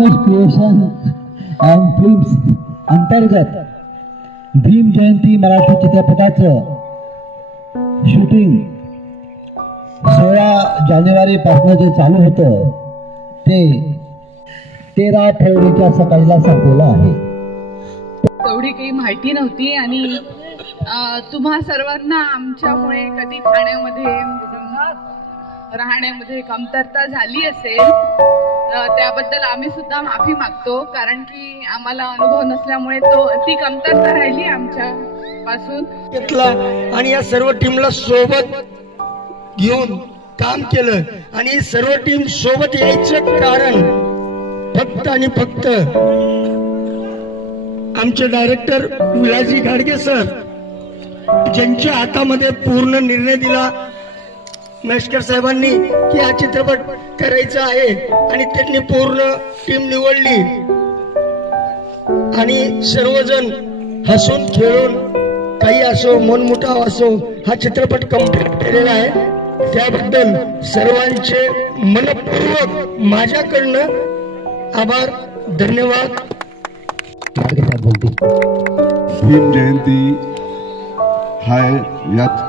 Image creation and films अंतर्गत भीम जयंती मराठी चित्रपटाचं shooting 16 जानेवारी पासून जे चालू होतं ते 13 फेब्रुवारीच्या सकाळीला संपलेलं आहे. तेवढी काही माहिती नव्हती आणि तुम्हा सर्वांना आमच्यामुळे कधी खाण्यामध्ये राहण्यामध्ये कमतरता झाली असेल त्याबद्दल आम्ही सुद्धा माफी मागतो, कारण की आम्हाला अनुभव नसल्यामुळे ती कमतरता राहिली आमच्या पासून घेतला आणि या सर्व टीमला सोबत घेऊन काम केलं आणि सर्व टीम सोबत यायचं कारण फक्त आणि फक्त आमचे डायरेक्टर विलासजी घाडगे सर, ज्यांच्या हातामध्ये पूर्ण निर्णय दिला महेशकर साहेबांनी की हा चित्रपट करायचा आहे आणि त्यांनी पूर्ण टीम निवडली आणि सर्वजण हसून खेळून काही असो मनमुटाव असो हा चित्रपट कंप्लीट केलेला आहे. त्याबद्दल सर्वांचे मनपूर्वक माझ्याकडनं आभार, धन्यवाद. भीम जयंती हाय यात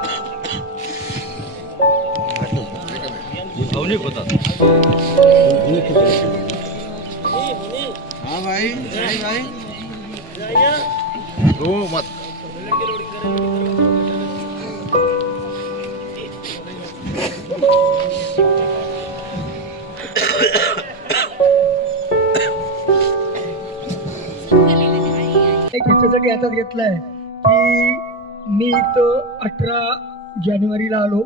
याच्यासाठी हातात घेतलाय की मी इथं 18 जानेवारीला आलो.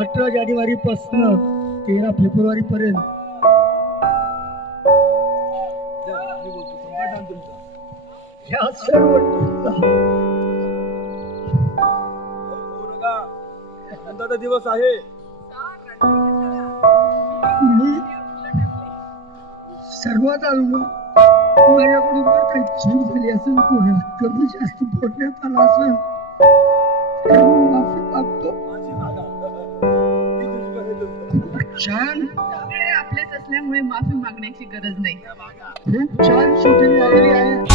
18 जानेवारी पासून 13 फेब्रुवारी पर्यंत या सर्व दिवस आहे. मी सर्वात आलो माझ्याकडून जर काही चूक झाली असेल, कोणाला कमी जास्त बोलण्यात आला असेल तर मी माफी मागतो. छान आपलेच असल्यामुळे माफी मागण्याची गरज नाही. खूप छान शूटिंग झालेली आहे.